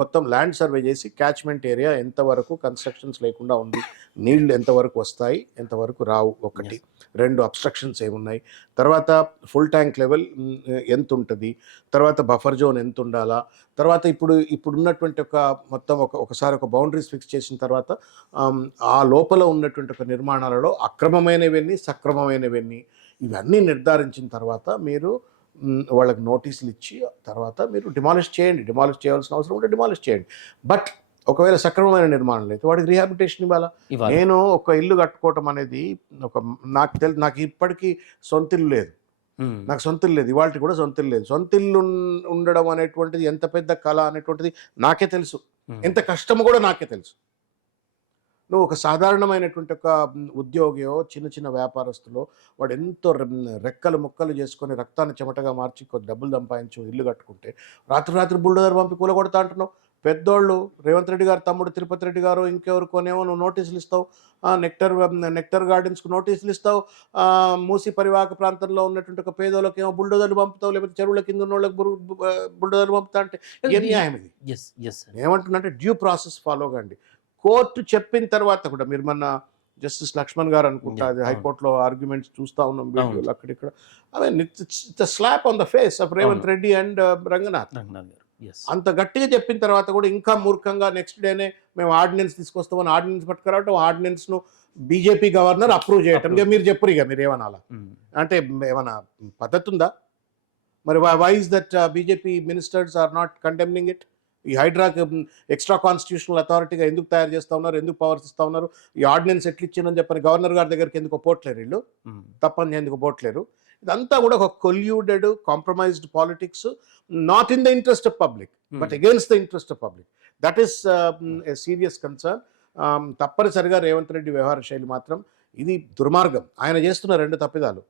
మొత్తం ల్యాండ్ సర్వే చేసి క్యాచ్మెంట్ ఏరియా ఎంతవరకు కన్స్ట్రక్షన్స్ లేకుండా ఉంది, నీళ్లు ఎంతవరకు వస్తాయి, ఎంతవరకు రావు, ఒకటి. రెండు, అబ్స్ట్రక్షన్స్ ఏమున్నాయి, తర్వాత ఫుల్ ట్యాంక్ లెవెల్ ఎంత ఉంటుంది, తర్వాత బఫర్ జోన్ ఎంత ఉండాలా, తర్వాత ఇప్పుడున్నటువంటి ఒకసారి ఒక బౌండరీస్ ఫిక్స్ చేసిన తర్వాత ఆ లోపల ఉన్నటువంటి ఒక నిర్మాణాలలో అక్రమమైనవన్నీ, సక్రమమైనవన్నీ, ఇవన్నీ నిర్ధారించిన తర్వాత మీరు వాళ్ళకి నోటీసులు ఇచ్చి తర్వాత మీరు డిమాలిష్ చేయాల్సిన అవసరం ఉంటే డిమాలిష్ చేయండి. బట్ ఒకవేళ సక్రమమైన నిర్మాణం అయితే వాడికి రీహాబిలిటేషన్ ఇవ్వాలా. నేను ఒక ఇల్లు కట్టుకోవటం అనేది నాకు ఇప్పటికీ సొంత ఇల్లు లేదు, నాకు సొంత ఇల్లు లేదు, ఇవాళ కూడా సొంత ఇల్లు లేదు. సొంత ఇల్లు ఉండడం అనేటువంటిది ఎంత పెద్ద కళ అనేటువంటిది నాకే తెలుసు, ఎంత కష్టమో కూడా నాకే తెలుసు. నువ్వు ఒక సాధారణమైనటువంటి ఒక ఉద్యోగియో చిన్న చిన్న వ్యాపారస్తులో వాడు ఎంతో రెక్కలు ముక్కలు చేసుకొని రక్తాన్ని చెమటగా మార్చి కొద్ది డబ్బులు సంపాదించు ఇల్లు కట్టుకుంటే రాత్రి బుల్డోజర్ పంపి కూలగొడతా అంటున్నావు. పెద్దోళ్ళు రేవంత్ రెడ్డి గారు తమ్ముడు తిరుపతి రెడ్డి గారు ఇంకెవరికోనేమో నువ్వు నోటీసులు ఇస్తావు, నెక్టర్ గార్డెన్స్కు నోటీసులు ఇస్తావు, మూసి పరివాహక ప్రాంతంలో ఉన్నటువంటి ఒక పేదోళ్ళకి ఏమో బుల్డోజర్లు పంపుతావు, లేకపోతే చెరువుల కింద ఉన్న వాళ్ళకి బుల్డోజర్లు పంపుతా అంటే ఏం న్యాయం ఇది? ఏమంటున్నా అంటే డ్యూ ప్రాసెస్ ఫాలో కండి. కోర్టు చెప్పిన తర్వాత కూడా మీరు మొన్న జస్టిస్ లక్ష్మణ్ గారు అనుకుంటా అది హైకోర్టులో ఆర్గ్యుమెంట్స్ చూస్తూ ఉన్నాం వీడియోలు అక్కడిక్కడ. I mean it's slab on the face of Revanth Reddy and Ranganath. అంత గట్టిగా చెప్పిన తర్వాత కూడా ఇంకా మూర్ఖంగా నెక్స్ట్ డేనే మేము ఆర్డినెన్స్ తీసుకొస్తామని ఆర్డినెన్స్ పట్టుకురావటం, ఆర్డినెన్స్ను బీజేపీ గవర్నర్ అప్రూవ్ చేయటం. ఇక మీరు చెప్పరు, ఇక మీరు ఏమనాలా అంటే ఏమన్నా పద్ధతి ఉందా? మరి why is that BJP ministers are not condemning it? ఈ హైడ్రాకి ఎక్స్ట్రా కాన్స్టిట్యూషనల్ అథారిటీగా ఎందుకు తయారు చేస్తూ ఉన్నారు, ఎందుకు పవర్స్ ఇస్తూ ఉన్నారు, ఈ ఆర్డినెన్స్ ఎట్లా ఇచ్చిందని చెప్పని గవర్నర్ గారి దగ్గరికి ఎందుకు పోట్లేరు, వీళ్ళు తప్పని ఎందుకు పోట్లేరు? ఇదంతా కూడా ఒక colluded compromised politics, not in the interest of public but against the interest of public. That is a serious concern. తప్పనిసరిగా రేవంత్ రెడ్డి వ్యవహార శైలి మాత్రం ఇది దుర్మార్గం. ఆయన చేస్తున్న రెండు తప్పిదాలు.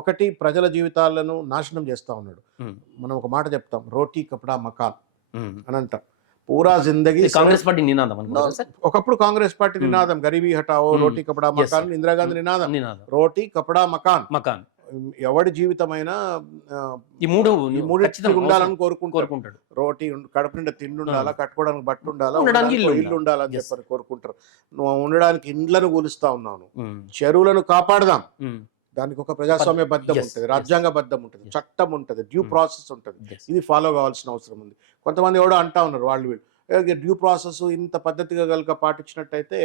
ఒకటి, ప్రజల జీవితాలను నాశనం చేస్తూ ఉన్నాడు. మనం ఒక మాట చెప్తాం, రోటీ కపడా మకాన్ అని అంటాం. పూరా జిందగీ కాంగ్రెస్ పార్టీ నినాదం, ఒకప్పుడు కాంగ్రెస్ పార్టీ నినాదం గరీబీ హటావో రోటీ కపడా మకాన్, ఇందిరాగాంధీ నినాదం రోటీ కపడా మకాన్. ఎవడి జీవితమైనా ఈ మూడు ఉండాలని కోరుకుంటాడు. రోటీ కడుపు నిండా తిండి ఉండాలా, కట్టుకోవడానికి బట్ట ఉండాలా, ఇల్లు ఉండాలని చెప్పని కోరుకుంటారు. నువ్వు ఉండడానికి ఇండ్లను కూలుస్తా ఉన్నావు. చెరువులను కాపాడదాం, దానికి ఒక ప్రజాస్వామ్య బద్ధం ఉంటుంది, రాజ్యాంగ బద్ధం ఉంటుంది, చట్టం ఉంటుంది, డ్యూ ప్రాసెస్ ఉంటుంది. ఇది ఫాలో కావాల్సిన అవసరం ఉంది. కొంతమంది ఎవడో అంటా ఉన్నారు వీళ్ళు డ్యూ ప్రాసెస్ ఇంత పద్ధతిగా కనుక పాటించినట్టయితే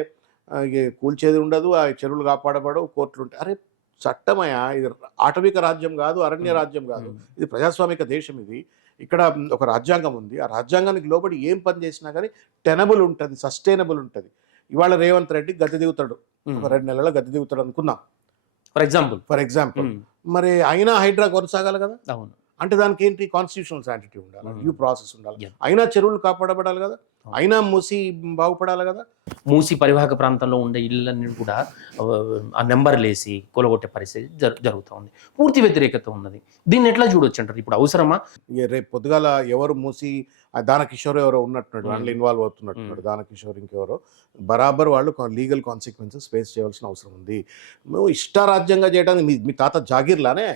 కూల్చేది ఉండదు, ఆ చెరువులు కాపాడబడవు, కోర్టులు ఉంటాయి. అరే చట్టమయ్యా, ఇది ఆటవిక రాజ్యం కాదు, అరణ్య రాజ్యం కాదు, ఇది ప్రజాస్వామిక దేశం. ఇది ఇక్కడ ఒక రాజ్యాంగం ఉంది. ఆ రాజ్యాంగానికి లోబడి ఏం పని చేసినా కానీ టెనబుల్ ఉంటుంది, సస్టైనబుల్ ఉంటుంది. ఇవాళ రేవంత్ రెడ్డి గద్దె దిగుతాడు, ఒక 2 నెలల గద్దె దిగుతాడు అనుకుందాం ఫర్ ఎగ్జాంపుల్. మరి అయినా హైడ్రా కొనసాగాలి కదా. అవును. అంటే దానికి ఏంటి, కాన్స్టిట్యూషనల్ శాంటిటీ ఉండాలి, డ్యూ ప్రాసెస్ ఉండాలి, అయినా చెరువులు కాపాడబడాలి కదా, అయినా మూసి బాగుపడాలి కదా. మూసి పరివాహక ప్రాంతంలో ఉండే ఇళ్ళన్నీ కూడా ఆ నెంబర్లు వేసి కూలగొట్టే పరిస్థితి జరుగుతూ ఉంది. పూర్తి వ్యతిరేకత ఉన్నది. దీన్ని ఎట్లా చూడొచ్చు అంటారు? ఇప్పుడు అవసరమా? రేపు పొద్దుగాల ఎవరు మూసి దానకిషోర్ ఎవరో ఉన్నట్టున్నాడు, దాంట్లో ఇన్వాల్వ్ అవుతున్నట్టున్నాడు దానకిషోర్, ఇంకెవరో బరాబర్ వాళ్ళు లీగల్ కాన్సిక్వెన్సెస్ ఫేస్ చేయాల్సిన అవసరం ఉంది. నువ్వు ఇష్టారాజ్యంగా చేయడానికి మీ తాత జాగీర్లానే,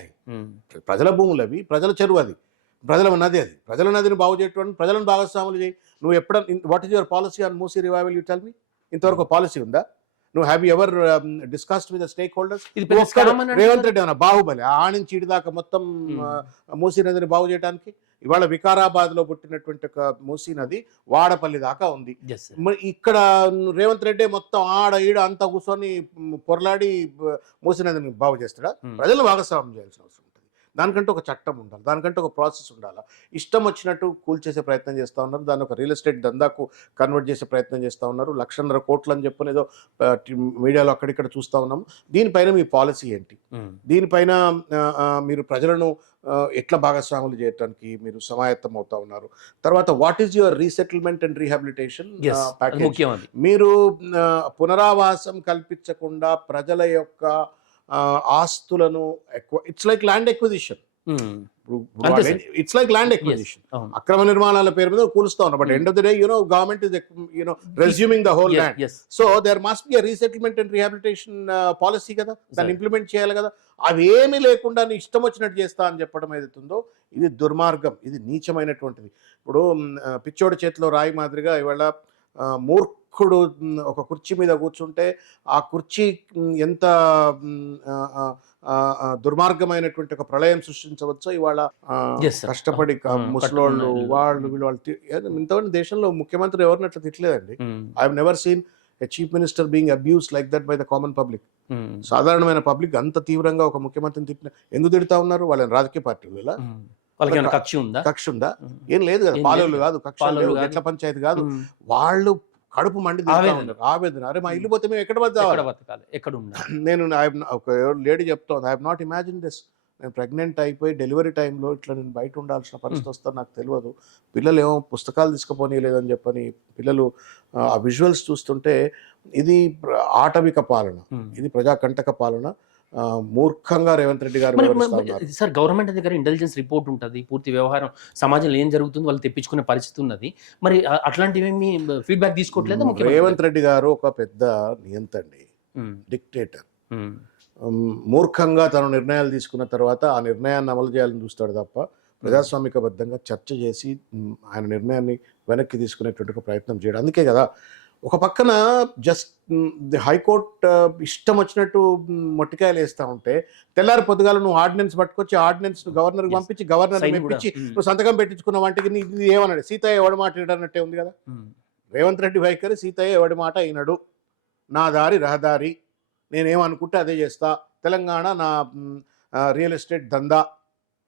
ప్రజల భూములు అవి, ప్రజల చెరువు అది, ప్రజల నది అది, ప్రజల నదిని బాగు చేయటువంటి ప్రజలను భాగస్వాములు చేయి. నువ్వు what is your policy on Musi revival? You tell me. ఇంతవరకు పాలసీ ఉందా? నువ్వు have you ever discussed with the stake holders? Revanth Reddy ఏమన్నా బాహుబలి ఆ నుంచి ఇటు దాకా మొత్తం మూసీ నదిని బాగు చేయడానికి? ఇవాళ వికారాబాద్లో పుట్టినటువంటి ఒక మూసీ నది వాడపల్లి దాకా ఉంది. ఇక్కడ రేవంత్ రెడ్డి మొత్తం ఆడ ఈడ అంతా కూర్చొని పొరలాడి మూసీ నదిని బాగు చేస్తాడా? ప్రజలు భాగస్వామ్యం చేయాల్సిన అవసరం ఉంటుంది. దానికంటే ఒక చట్టం ఉండాలి, దానికంటే ఒక ప్రాసెస్ ఉండాలి. ఇష్టం వచ్చినట్టు కూల్చేసే ప్రయత్నం చేస్తూ ఉన్నారు, దాన్ని ఒక రియల్ ఎస్టేట్ దందాకు కన్వర్ట్ చేసే ప్రయత్నం చేస్తూ ఉన్నారు. 1,00,000 కోట్లు అని చెప్పని ఏదో మీడియాలో అక్కడిక్కడ చూస్తూ ఉన్నాము. దీనిపైన మీ పాలసీ ఏంటి? దీనిపైన మీరు ప్రజలను ఎట్లా భాగస్వాములు చేయడానికి మీరు సమాయత్తం అవుతా ఉన్నారు? తర్వాత what is your resettlement and rehabilitation package? మీరు పునరావాసం కల్పించకుండా ప్రజల యొక్క ఆస్తులను ఇట్స్ లైక్ ల్యాండ్ ఎక్విజిషన్. అంతే sir. It's like land acquisition. అవును. అక్రమ నిర్మాణాల పేరు మీద కూలుస్తా ఉన్నారు. But end of the day government is resuming the whole land. Yes. So there must be resettlement and rehabilitation policy కదా, దాన్ని ఇంప్లిమెంట్ చేయాలి కదా. అవేమీ లేకుండా నీ ఇష్టం వచ్చినట్టు చేస్తా అని చెప్పడం ఏదైతుందో ఇది దుర్మార్గం, ఇది నీచమైనటువంటిది. ఇప్పుడు పిచ్చోడి చేతిలో రాయి మాదిరిగా ఇవాళ మూర్ఖుడు ఒక కుర్చీ మీద కూర్చుంటే ఆ కుర్చీ ఎంత దుర్మార్గమైనటువంటి ఒక ప్రళయం సృష్టించవచ్చో ఇవాళ Yes, sir. కష్టపడి ముసలోళ్ళు వాళ్ళు ఇంతమంది దేశంలో ముఖ్యమంత్రి ఎవరిని అట్లా తిట్టలేదండి. I have never seen a chief minister being abuse like that by the common public. సాధారణమైన పబ్లిక్ అంత తీవ్రంగా ఒక ముఖ్యమంత్రిని తిట్టిన ఎందుకు తిడతా ఉన్నారు? వాళ్ళని రాజకీయ పార్టీలు ఇలా వాళ్ళకి ఏమైనా కక్ష ఉందా? ఏం లేదు కదా. పాలవులు కాదు, కక్ష లేదు, ఎట్ల పంచాయతీ కాదు. వాళ్ళు కడుపు మండి ఆవేదన. అరే మా ఇల్లు పోతే మేము ఎక్కడ బతకాలి, ఎక్కడ ఉండాలి? నేను ఒక లేడీ చెప్తాను, I have not imagine this. నేను ప్రెగ్నెంట్ అయిపోయి డెలివరీ టైంలో ఇట్లా నేను బయట ఉండాల్సిన పరిస్థితి వస్తుందో నాకు తెలియదు. పిల్లలు ఏమో పుస్తకాలు తీసుకుపోనీయలేదని చెప్పని పిల్లలు ఆ విజువల్స్ చూస్తుంటే ఇది ఆటవిక పాలన, ఇది ప్రజాకంటక పాలన. మూర్ఖంగా రేవంత్ రెడ్డి గారు సార్, గవర్నమెంట్ దగ్గర ఇంటెలిజెన్స్ రిపోర్ట్ ఉంటుంది, పూర్తి వ్యవహారం సమాజంలో ఏం జరుగుతుందో వాళ్ళు తెప్పించుకునే పరిస్థితి ఉన్నది. మరి అట్లాంటివి ఫీడ్బ్యాక్ తీసుకోవట్లేదు. రేవంత్ రెడ్డి గారు ఒక పెద్ద నియంతండి, డిక్టేటర్. మూర్ఖంగా తన నిర్ణయాలు తీసుకున్న తర్వాత ఆ నిర్ణయాన్ని అమలు చేయాలని చూస్తాడు తప్ప ప్రజాస్వామికబద్ధంగా చర్చ చేసి ఆయన నిర్ణయాన్ని వెనక్కి తీసుకునేటువంటి ఒక ప్రయత్నం చేయడం. అందుకే కదా ఒక పక్కన జస్ట్ హైకోర్టు ఇష్టం వచ్చినట్టు మొట్టికాయలు వేస్తూ ఉంటే తెల్లారి పొద్దుగాల నువ్వు ఆర్డినెన్స్ పట్టుకొచ్చి ఆర్డినెన్స్ గవర్నర్కి పంపించి గవర్నర్ మెప్పించి నువ్వు సంతకం పెట్టించుకున్న వాటికి ఇది ఏమన్నాడు? సీతయ్య ఎవడి మాట వినట్టే ఉంది కదా. రేవంత్ రెడ్డి వైఖరి సీతయ్య ఎవడి మాట అయినాడు, నా దారి రహదారి, నేనేమనుకుంటే అదే చేస్తా, తెలంగాణ నా రియల్ ఎస్టేట్ దందా,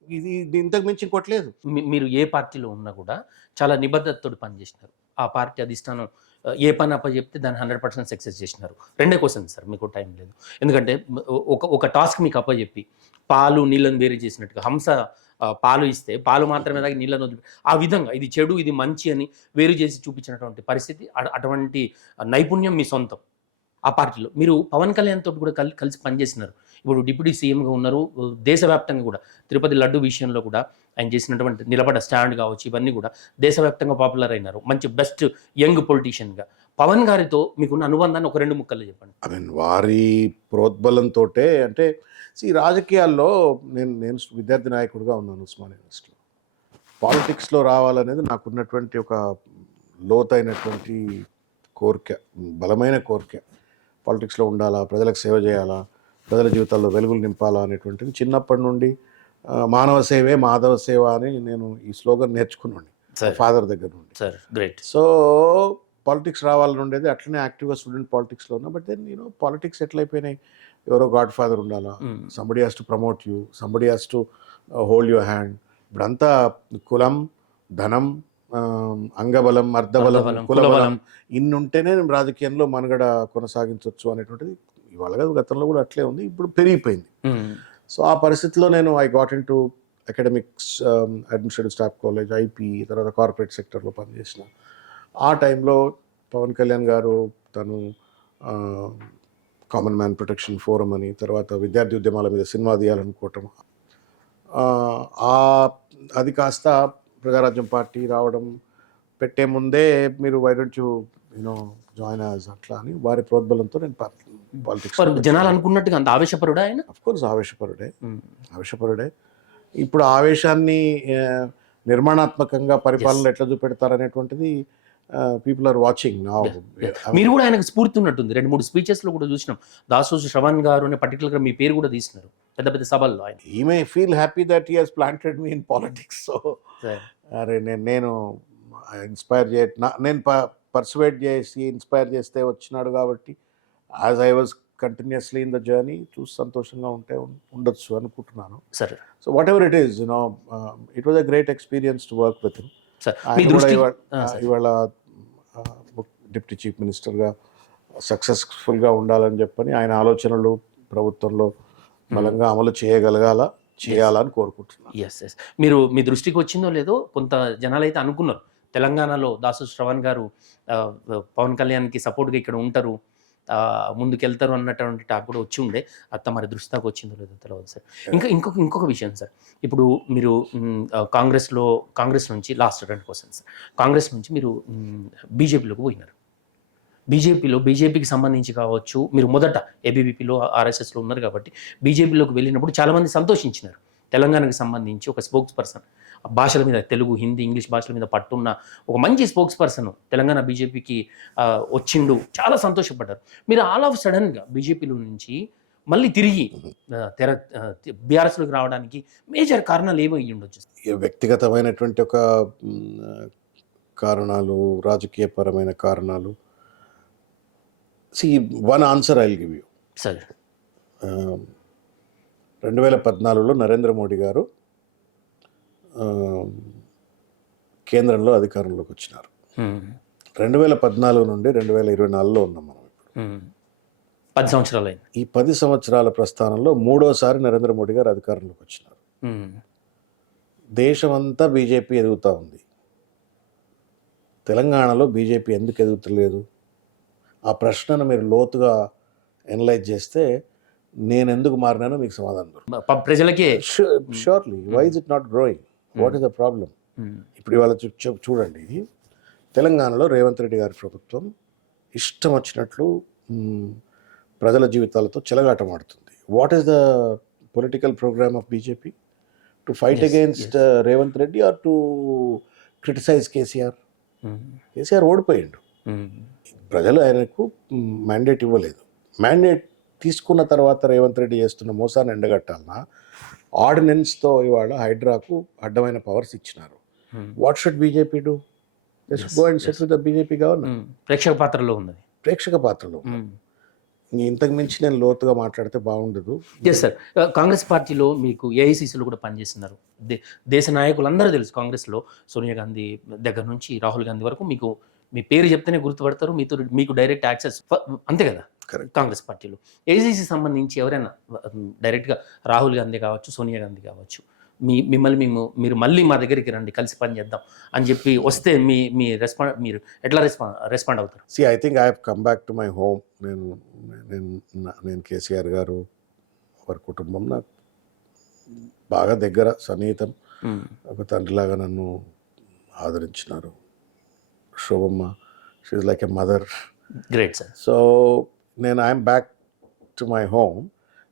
ఇది ఇంతకు మించి ఇంకోట్లేదు. మీరు ఏ పార్టీలో ఉన్నా కూడా చాలా నిబద్ధతతో పనిచేసినారు. ఆ పార్టీ అధిష్టానం ఏ పని అప్పచెప్తే దాన్ని 100% సక్సెస్ చేసినారు. రెండే క్వశ్చన్ సార్, మీకు టైం లేదు. ఎందుకంటే ఒక టాస్క్ మీకు అప్పచెప్పి పాలు నీళ్ళను వేరు చేసినట్టుగా హంస పాలు ఇస్తే పాలు మాత్రమే తాగి నీళ్ళను వదిలి ఆ విధంగా ఇది చెడు ఇది మంచి అని వేరు చేసి చూపించినటువంటి పరిస్థితి, అటువంటి నైపుణ్యం మీ సొంతం. ఆ పార్టీలో మీరు పవన్ కళ్యాణ్ తోటి కూడా కలిసి పనిచేసినారు. ఇప్పుడు డిప్యూటీ సీఎంగా ఉన్నారు. దేశవ్యాప్తంగా కూడా తిరుపతి లడ్డు విషయంలో కూడా ఆయన చేసినటువంటి నిలబడ్డ స్టాండ్ కావచ్చు, ఇవన్నీ కూడా దేశవ్యాప్తంగా పాపులర్ అయినారు. మంచి బెస్ట్ యంగ్ పొలిటీషియన్గా. పవన్ గారితో మీకున్న అనుబంధాన్ని ఒక 2 ముక్కల్లో చెప్పండి. ఐ మీన్ వారి ప్రోద్బలంతో అంటే రాజకీయాల్లో నేను విద్యార్థి నాయకుడిగా ఉన్నాను ఉస్మానియా యూనివర్సిటీలో. పాలిటిక్స్లో రావాలనేది నాకున్నటువంటి ఒక లోతైనటువంటి కోరిక, బలమైన కోరిక. పాలిటిక్స్లో ఉండాలా, ప్రజలకు సేవ చేయాలా, ప్రజల జీవితాల్లో వెలుగులు నింపాలా అనేటువంటిది చిన్నప్పటి నుండి మానవ సేవే మాధవ సేవ అని నేను ఈ స్లోగన్ నేర్చుకున్నాను ఫాదర్ దగ్గర నుండి. గ్రేట్. సో పాలిటిక్స్ రావాలని ఉండేది, అట్లనే యాక్టివ్గా స్టూడెంట్ పాలిటిక్స్లో ఉన్నా. బట్ దెన్ పాలిటిక్స్ ఎట్లయిపోయినాయి, ఎవరో గాడ్ ఫాదర్ ఉండాలా, somebody has to promote you, somebody has to hold your hand. ఇప్పుడంతా కులం, ధనం, అంగబలం, అర్ధబలం, కులబలం ఇన్నుంటేనే రాజకీయంలో మనుగడ కొనసాగించవచ్చు అనేటువంటిది ఇవాళ కాదు, గతంలో కూడా అట్లే ఉంది, ఇప్పుడు పెరిగిపోయింది. సో ఆ పరిస్థితిలో నేను I got in to academics, administrative staff college, IP, తర్వాత కార్పొరేట్ సెక్టర్లో పనిచేసిన. ఆ టైంలో పవన్ కళ్యాణ్ గారు తను కామన్ మ్యాన్ ప్రొటెక్షన్ ఫోరం అని, తర్వాత విద్యార్థి ఉద్యమాల మీద సినిమా తీయాలనుకోవటం, అది కాస్త ప్రజారాజ్యం పార్టీ రావడం, పెట్టే ముందే మీరు why don't you join as అట్లా అని వారి ప్రోద్బలంతో నేను పాలిటిక్స్. జనాలు అనుకున్నట్టుగా అంత ఆవేశపరుడా ఆయన? అఫ్ కోర్స్ ఆవేశపరుడే. ఇప్పుడు ఆవేశాన్ని నిర్మాణాత్మకంగా పరిపాలనలో ఎట్లా చూపెడతారనేటువంటిది పీపుల్ ఆర్ వాచింగ్ నౌ. మీరు కూడా ఆయనకు స్ఫూర్తి ఉన్నట్టుంది. 2-3 స్పీచెస్లో కూడా చూసినాం. దాసోజు శ్రవణ్ గారు అనే పర్టికులర్గా మీ పేరు కూడా తీసినారు పెద్ద పెద్ద సభల్లో. ఆయన he may feel happy that he has planted me in politics. So అరే నేను ఇన్స్పైర్ నేను పర్సువేట్ చేసి ఇన్స్పైర్ చేస్తే వచ్చినాడు కాబట్టి as I was continuously in the journey చూసి సంతోషంగా ఉండొచ్చు అనుకుంటున్నాను. సరే. So what ever it is it was a great experience to work with him. ఇవాళ డిప్యూటీ చీఫ్ మినిస్టర్గా సక్సెస్ఫుల్గా ఉండాలని చెప్పని ఆయన ఆలోచనలు ప్రభుత్వంలో బలంగా అమలు చేయాలని కోరుకుంటున్నాను. ఎస్. మీరు మీ దృష్టికి వచ్చిందో లేదో కొంత జనాలు అయితే అనుకున్నారు తెలంగాణలో దాసోజు శ్రవణ్ గారు పవన్ కళ్యాణ్కి సపోర్ట్గా ఇక్కడ ఉంటారు, ముందుకెళ్తారు అన్నటువంటి టాక్ కూడా వచ్చి ఉండే. అది మరి దృష్టి దాకా వచ్చిందో లేదో తెలియదు సార్. ఇంకొక విషయం సార్, ఇప్పుడు మీరు కాంగ్రెస్ నుంచి లాస్ట్ 2 క్వశ్చన్స్ సార్. కాంగ్రెస్ నుంచి మీరు బీజేపీలోకి పోయినారు. బీజేపీకి సంబంధించి కావచ్చు, మీరు మొదట ఏబీవీపీలో ఆర్ఎస్ఎస్లో ఉన్నారు కాబట్టి బీజేపీలోకి వెళ్ళినప్పుడు చాలామంది సంతోషించినారు. తెలంగాణకు సంబంధించి ఒక స్పోక్స్ పర్సన్, భాషల మీద తెలుగు, హిందీ, ఇంగ్లీష్ భాషల మీద పట్టున్న ఒక మంచి స్పోక్స్ పర్సన్ తెలంగాణ బీజేపీకి వచ్చిండు, చాలా సంతోషపడ్డారు. మీరు ఆల్ ఆఫ్ సడన్గా బీజేపీలో నుంచి మళ్ళీ తిరిగి బీఆర్ఎస్లోకి రావడానికి మేజర్ కారణాలు ఏమో అయ్యి ఉండొచ్చు? వ్యక్తిగతమైనటువంటి ఒక కారణాలు, రాజకీయపరమైన కారణాలు. One answer I will give you. సరే. 2014లో నరేంద్ర మోడీ గారు కేంద్రంలో అధికారంలోకి వచ్చినారు. 2014 నుండి 2024లో ఉన్నాం మనం ఇప్పుడు. 10 సంవత్సరాలు అయింది. ఈ 10 సంవత్సరాల ప్రస్థానంలో 3వసారి నరేంద్ర మోడీ గారు అధికారంలోకి వచ్చినారు. దేశమంతా బీజేపీ ఎదుగుతూ ఉంది. తెలంగాణలో బీజేపీ ఎందుకు ఎదుగుతలేదు? ఆ ప్రశ్నను మీరు లోతుగా ఎనలైజ్ చేస్తే నేను ఎందుకు మారినానో మీకు సమాధానం దొరుకుతుంది. ప్రజలకే surely. Why is it not growing? What is the problem? ఇప్పుడు ఇవాళ చూడండి, తెలంగాణలో రేవంత్ రెడ్డి గారి ప్రభుత్వం ఇష్టం వచ్చినట్లు ప్రజల జీవితాలతో చెలగాటమాడుతుంది. What is the political programme of BJP? To fight against Revanth Reddy or to criticise KCR? KCR ఓడిపోయిండు. ప్రజలు ఆయనకు మ్యాండేట్ ఇవ్వలేదు. మ్యాండేట్ తీసుకున్న తర్వాత రేవంత్ రెడ్డి చేస్తున్న మోసాన్ని ఎండగట్టాలన్నా ఆర్డినెన్స్తో ఇవాళ హైడ్రాకు అడ్డమైన పవర్స్ ఇచ్చినారు. What should BJP do? Go and set with the BJP government. ప్రేక్షక పాత్రలో ఉన్నది. ఇంతకు మించి నేను లోతుగా మాట్లాడితే బాగుండదు. Yes sir. కాంగ్రెస్ పార్టీలో మీకు ఏఐసీసీలో కూడా పనిచేస్తున్నారు. దేశ నాయకులు అందరూ తెలుసు. కాంగ్రెస్లో సోనియా గాంధీ దగ్గర నుంచి రాహుల్ గాంధీ వరకు మీకు మీ పేరు చెప్తేనే గుర్తుపడతారు. మీకు డైరెక్ట్ యాక్సెస్, అంతే కదా కాంగ్రెస్ పార్టీలో. ఏఐసీసీ సంబంధించి ఎవరైనా డైరెక్ట్గా రాహుల్ గాంధీ కావచ్చు, సోనియా గాంధీ కావచ్చు, మిమ్మల్ని మీరు మళ్ళీ మా దగ్గరికి రండి, కలిసి పని చేద్దాం అని చెప్పి వస్తే మీరు ఎట్లా రెస్పాండ్ అవుతారు? I think I have come back to my home. నేను కేసీఆర్ గారు వారి కుటుంబం నాకు బాగా దగ్గర, సన్నిహితం. ఒక తండ్రిలాగా నన్ను ఆదరించినారు. Shobhamma, she is like a mother. Great sir. So I'm back to my home.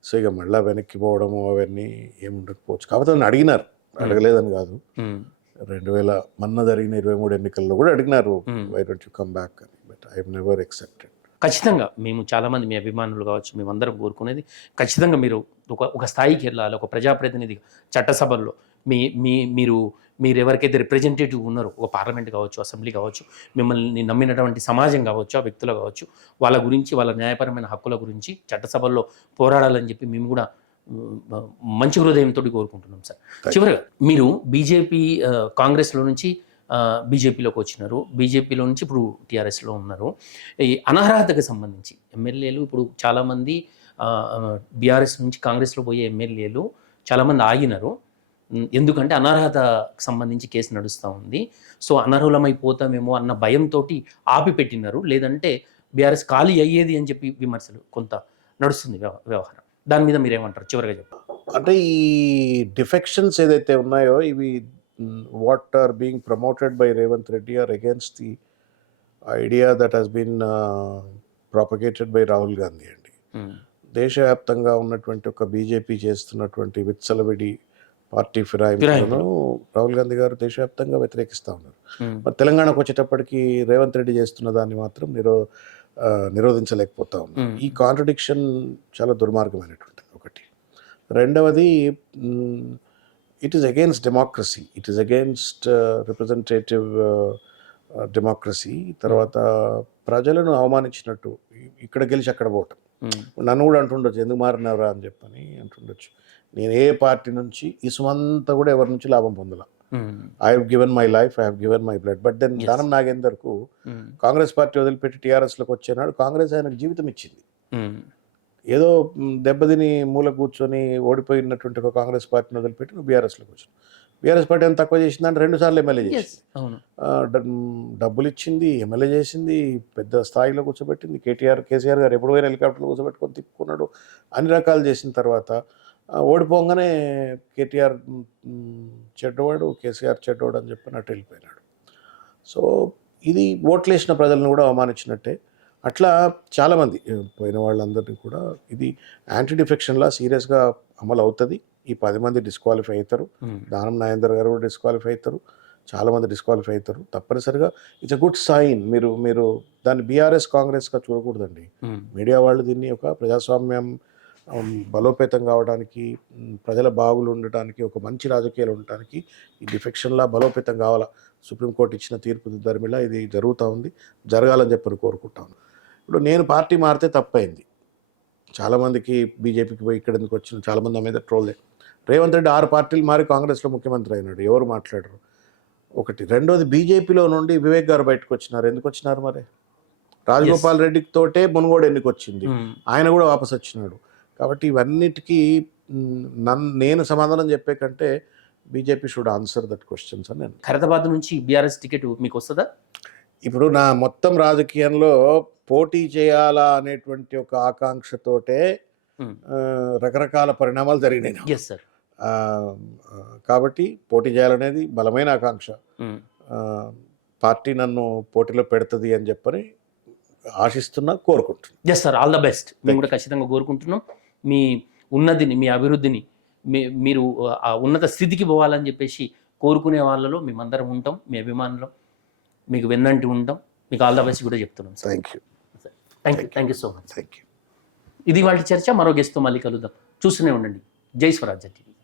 So ఇక మళ్ళీ వెనక్కి పోవడము అవన్నీ ఏమి ఉండకపోవచ్చు. కాకపోతే నన్ను అడిగినారు, అడగలేదని కాదు. 2000 మొన్న జరిగిన 23 ఎన్నికల్లో కూడా అడిగినారు, why don't you come back అని. But I have never accepted. ఖచ్చితంగా మేము చాలామంది మీ అభిమానులు కావచ్చు, మేమందరం కోరుకునేది ఖచ్చితంగా మీరు ఒక స్థాయికి వెళ్ళాలి, ఒక ప్రజాప్రతినిధి చట్టసభల్లో మీరు ఎవరికైతే రిప్రజెంటేటివ్ ఉన్నారో, ఒక పార్లమెంట్ కావచ్చు, అసెంబ్లీ కావచ్చు, మిమ్మల్ని నమ్మినటువంటి సమాజం కావచ్చు, ఆ వ్యక్తులు కావచ్చు, వాళ్ళ గురించి, వాళ్ళ న్యాయపరమైన హక్కుల గురించి చట్టసభల్లో పోరాడాలని చెప్పి మేము కూడా మంచి హృదయంతో కోరుకుంటున్నాం సార్. చివరిగా మీరు కాంగ్రెస్లో నుంచి బీజేపీలోకి వచ్చినారు. బీజేపీలో నుంచి ఇప్పుడు టీఆర్ఎస్లో ఉన్నారు. ఈ అనర్హతకు సంబంధించి ఎమ్మెల్యేలు ఇప్పుడు చాలామంది బీఆర్ఎస్ నుంచి కాంగ్రెస్లో పోయే ఎమ్మెల్యేలు చాలామంది ఆగినారు. ఎందుకంటే అనర్హతకు సంబంధించి కేసు నడుస్తూ ఉంది. సో అనర్హులమైపోతామేమో అన్న భయంతో ఆపిపెట్టినారు. లేదంటే బీఆర్ఎస్ ఖాళీ అయ్యేది అని చెప్పి విమర్శలు కొంత నడుస్తుంది వ్యవహారం. దాని మీద మీరేమంటారు చివరిగా చెప్పారు? అంటే ఈ డిఫెక్షన్స్ ఏదైతే ఉన్నాయో ఇవి what are being promoted by Revanth Reddy are against the idea that has been propagated by Rahul Gandhi అండి. దేశవ్యాప్తంగా ఉన్నటువంటి ఒక బీజేపీ చేస్తున్నటువంటి విత్సలవిడి పార్టీ ఫిరాయింపులను రాహుల్ గాంధీ గారు దేశవ్యాప్తంగా వ్యతిరేకిస్తూ ఉన్నారు. మరి తెలంగాణకు వచ్చేటప్పటికి రేవంత్ రెడ్డి చేస్తున్న దాన్ని మాత్రం నిరోధించలేకపోతా ఉన్నారు. ఈ కాంట్రడిక్షన్ చాలా దుర్మార్గమైనటువంటిది ఒకటి. రెండవది, it is against democracy. It is against representative democracy. తర్వాత ప్రజలను అవమానించినట్టు, ఇక్కడ గెలిచి అక్కడ పోవటం. నన్ను కూడా అంటుండొచ్చు, ఎందుకు మారినారా అని చెప్పని అంటుండొచ్చు. నేను ఏ పార్టీ నుంచి ఇసుమంతా కూడా ఎవరి నుంచి లాభం పొందలా. I have given my life, I have given my blood. But then Danam నాగేందర్కు కాంగ్రెస్ పార్టీ వదిలిపెట్టి టీఆర్ఎస్లోకి వచ్చేనాడు కాంగ్రెస్ ఆయనకు జీవితం ఇచ్చింది. ఏదో దెబ్బతిని మూల కూర్చొని ఓడిపోయినటువంటి ఒక కాంగ్రెస్ పార్టీని వదిలిపెట్టి నువ్వు బీఆర్ఎస్లోకి వచ్చావు. బీఆర్ఎస్ పార్టీ అని తక్కువ చేసిందని 2 సార్లు ఎమ్మెల్యే చేసింది. అవును. డబ్బులు ఇచ్చింది, ఎమ్మెల్యే చేసింది, పెద్ద స్థాయిలో కూర్చోబెట్టింది. కేసీఆర్ గారు ఎప్పుడు పోయిన హెలికాప్టర్లో కూర్చోబెట్టుకొని తిప్పుకున్నాడు, అన్ని రకాలు చేసిన తర్వాత ఓడిపోగానే కేటీఆర్ చెడ్డవాడు, కేసీఆర్ చెడ్డవాడు అని చెప్పినట్టు వెళ్ళిపోయినాడు. సో ఇది ఓట్లేసిన ప్రజలను కూడా అవమానించినట్టే. అట్లా చాలామంది పోయిన వాళ్ళందరినీ కూడా ఇది యాంటీ డిఫెక్షన్లా సీరియస్గా అమలు అవుతుంది. ఈ 10 మంది డిస్క్వాలిఫై అవుతారు. దానం నాగేందర్ గారు కూడా డిస్క్వాలిఫై అవుతారు. చాలామంది డిస్క్వాలిఫై అవుతారు. తప్పనిసరిగా ఇట్స్ అ గుడ్ సైన్. మీరు దాన్ని బీఆర్ఎస్ కాంగ్రెస్గా చూడకూడదండి. మీడియా వాళ్ళు దీన్ని ఒక ప్రజాస్వామ్యం బలోపేతం కావడానికి, ప్రజల బాగులు ఉండటానికి, ఒక మంచి రాజకీయాలు ఉండటానికి ఈ డిఫెక్షన్లా బలోపేతం కావాలా. సుప్రీంకోర్టు ఇచ్చిన తీర్పు ధర్మిలా ఇది జరుగుతూ ఉంది, జరగాలని చెప్పని కోరుకుంటాను. ఇప్పుడు నేను పార్టీ మారితే తప్పైంది. చాలామందికి బీజేపీకి పోయి ఇక్కడ ఎందుకు వచ్చిన చాలామంది నా మీద ట్రోల్. రేవంత్ రెడ్డి 6 పార్టీలు మారి కాంగ్రెస్లో ముఖ్యమంత్రి అయినాడు, ఎవరు మాట్లాడరు. ఒకటి. రెండోది, బీజేపీలో నుండి వివేక్ గారు బయటకు వచ్చినారు. ఎందుకు వచ్చినారు మరి? రాజగోపాల్ రెడ్డి తోటే మునుగోడు ఎన్నిక వచ్చింది, ఆయన కూడా వాపసు వచ్చినాడు. కాబట్టి ఇవన్నిటికీ నేను సమాధానం చెప్పే కంటే BJP should answer that questions అని నేను. ఖైరతాబాద్ నుంచి బీఆర్ఎస్ టికెట్ మీకు వస్తుందా? ఇప్పుడు నా మొత్తం రాజకీయంలో పోటీ చేయాలా అనేటువంటి ఒక ఆకాంక్షతోటే రకరకాల పరిణామాలు జరిగినాయి. Yes sir. కాబట్టి పోటీ చేయాలనేది బలమైన ఆకాంక్ష. పార్టీ నన్ను పోటీలో పెడుతుంది అని చెప్పని ఆశిస్తున్నా, కోరుకుంటున్నాను. Yes sir, all the best. మేము కూడా ఖచ్చితంగా కోరుకుంటున్నాం మీ ఉన్నతిని, మీ అభివృద్ధిని, మీరు ఆ ఉన్నత స్థితికి పోవాలని చెప్పేసి కోరుకునే వాళ్ళలో మేమందరం ఉంటాం, మీ అభిమానులం, మీకు వెన్నంటి ఉంటాం. మీకు ఆల్ ద బెస్ట్ కూడా చెప్తున్నాం. Thank you so much. Thank you. ఇది వాళ్ళ చర్చ. మరో గెస్ట్తో మళ్ళీ కలుద్దాం. చూస్తూనే ఉండండి జై స్వరాజ్య టీవీ.